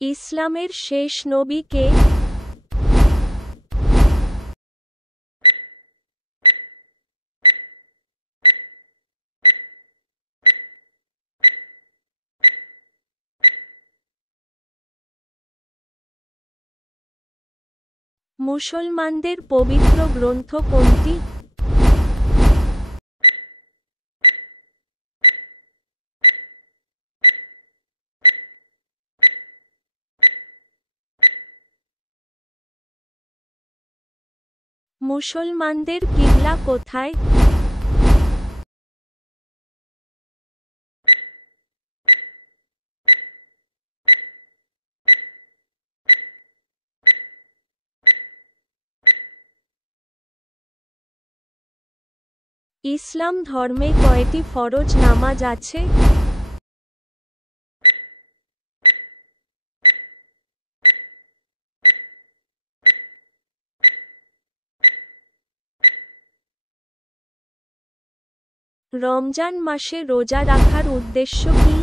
ইসলামের শেষ নবী কে? মুসলমানদের পবিত্র গ্রন্থ কোনটি? মুসলমানদের কিবলা কোথায়? ইসলাম ধর্মে কয়টি ফরজ নামাজ আছে? রমজান মাসে রোজা রাখার উদ্দেশ্য কি?